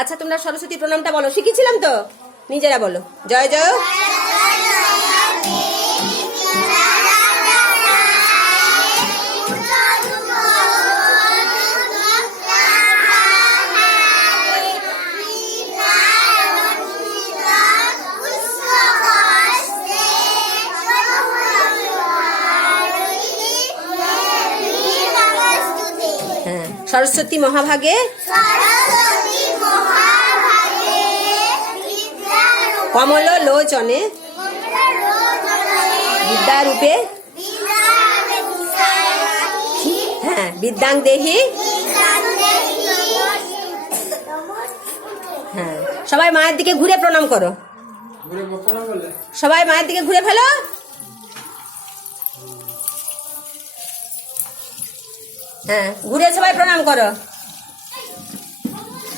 আচ্ছা, তোমরা সরস্বতী প্রণামটা বলো, শিখেছিলাম তো, নিজেরা বলো। জয় জয়। হ্যাঁ, সরস্বতী মহাভাগে কমল লোচনে বিদ্যারূপে হ্যাঁ বিদ্যাং দেহি। হ্যাঁ, সবাই মায়ের দিকে ঘুরে প্রণাম করো। সবাই মায়ের দিকে ঘুরে ফেলো। হ্যাঁ, ঘুরে সবাই প্রণাম করো।